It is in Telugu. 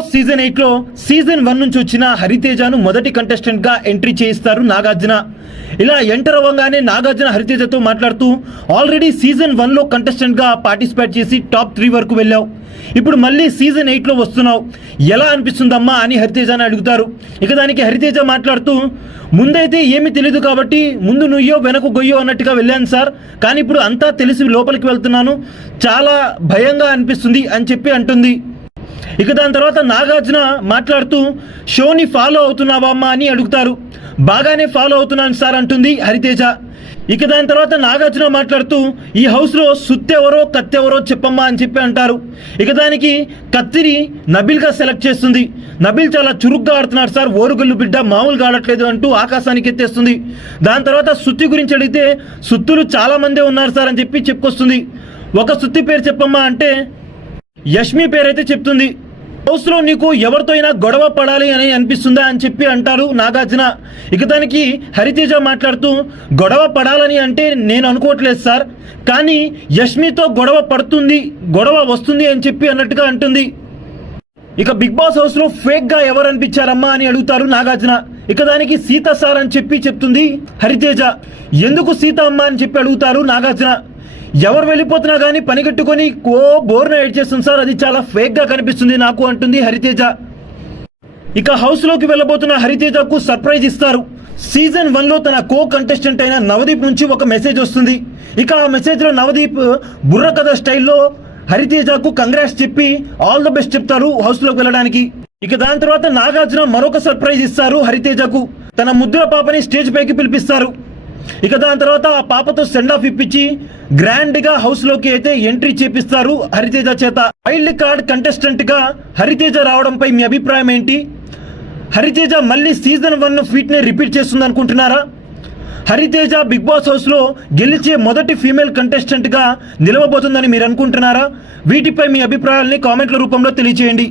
సీజన్ ఎయిట్లో సీజన్ వన్ నుంచి వచ్చిన హరితేజను మొదటి కంటెస్టెంట్గా ఎంట్రీ చేయిస్తారు నాగార్జున. ఇలా ఎంటర్ అవ్వగానే నాగార్జున హరితేజతో మాట్లాడుతూ ఆల్రెడీ సీజన్ వన్లో కంటెస్టెంట్గా పార్టిసిపేట్ చేసి టాప్ త్రీ వరకు వెళ్ళావు. ఇప్పుడు మళ్ళీ సీజన్ ఎయిట్లో వస్తున్నావు. ఎలా అనిపిస్తుందమ్మా? అని హరితేజని అడుగుతారు. ఇక దానికి హరితేజ మాట్లాడుతూ ముందైతే ఏమీ తెలియదు కాబట్టి ముందు నుయ్యో వెనక గొయ్యో అన్నట్టుగా వెళ్ళాను సార్. కానీ ఇప్పుడు అంతా తెలిసి లోపలికి వెళ్తున్నాను. చాలా భయంగా అనిపిస్తుంది అని చెప్పి అంటుంది. ఇక దాని తర్వాత నాగార్జున మాట్లాడుతూ షోని ఫాలో అవుతున్నావా అమ్మా? అని అడుగుతారు. బాగానే ఫాలో అవుతున్నాను సార్ అంటుంది హరితేజ. ఇక దాని తర్వాత నాగార్జున మాట్లాడుతూ ఈ హౌస్లో సుత్తెవరో కత్తెవరో చెప్పమ్మా అని చెప్పి అంటారు. ఇక దానికి కత్తిని నబిల్గా సెలెక్ట్ చేస్తుంది. నబిల్ చాలా చురుగ్గా ఆడుతున్నాడు సార్ ఓరుగల్లు బిడ్డ మామూలుగా ఆడట్లేదు అంటూ ఆకాశానికి ఎత్తేస్తుంది. దాని తర్వాత సుత్తి గురించి అడిగితే సుత్తులు చాలామందే ఉన్నారు సార్ అని చెప్పి చెప్పుకొస్తుంది. ఒక సుత్తి పేరు చెప్పమ్మా అంటే యష్మి పేరైతే చెప్తుంది. అవసరం నీకు ఎవరితో అయినా గొడవ పడాలి అని అనిపిస్తుందా అని చెప్పి అంటారు నాగార్జున. ఇక దానికి హరితేజ మాట్లాడుతూ గొడవ పడాలని అంటే నేను అనుకోవట్లేదు సార్ కానీ యష్మితో గొడవ పడుతుంది గొడవ వస్తుంది అని చెప్పి అన్నట్టుగా అంటుంది. ఇక బిగ్ బాస్ హౌస్లో ఫేక్గా ఎవరు అనిపించారమ్మా అని అడుగుతారు నాగార్జున. ఇక దానికి సీత సార్ అని చెప్పి చెప్తుంది హరితేజ. ఎందుకు సీత అమ్మ అని చెప్పి అడుగుతారు నాగార్జున. ఎవరు వెళ్ళిపోతున్నా కానీ పనిగట్టుకొని కో బోర్న ఎడ్ చేస్తుంది సార్. అది చాలా ఫేక్గా కనిపిస్తుంది నాకు అంటుంది హరితేజ. ఇక హౌస్లోకి వెళ్ళబోతున్న హరితేజకు సర్ప్రైజ్ ఇస్తారు. సీజన్ వన్లో తన కో కంటెస్టెంట్ అయిన నవదీప్ నుంచి ఒక మెసేజ్ వస్తుంది. ఇక ఆ మెసేజ్లో నవదీప్ బుర్ర కథ స్టైల్లో హరితేజకు కంగ్రాట్స్ చెప్పి ఆల్ ద బెస్ట్ చెప్తారు హౌస్లోకి వెళ్ళడానికి. ఇక దాని తర్వాత నాగార్జున మరొక సర్ప్రైజ్ ఇస్తారు హరితేజకు. తన ముద్దుల పాపని స్టేజ్ పైకి పిలిపిస్తారు. ఇక దాని తర్వాత ఆ పాపతో సెండ్ ఆఫ్ ఇప్పించి గ్రాండ్గా హౌస్లోకి అయితే ఎంట్రీ చేపిస్తారు హరితేజ చేత. వైల్డ్ కార్డ్ కంటెస్టెంట్గా హరితేజ రావడంపై మీ అభిప్రాయం ఏంటి? హరితేజ మళ్ళీ సీజన్ వన్ ఫీట్ని రిపీట్ చేస్తుంది అనుకుంటున్నారా? హరితేజ బిగ్ బాస్ హౌస్లో గెలిచే మొదటి ఫీమేల్ కంటెస్టెంట్గా నిలవబోతుందని మీరు అనుకుంటున్నారా? వీటిపై మీ అభిప్రాయాల్ని కామెంట్ల రూపంలో తెలియజేయండి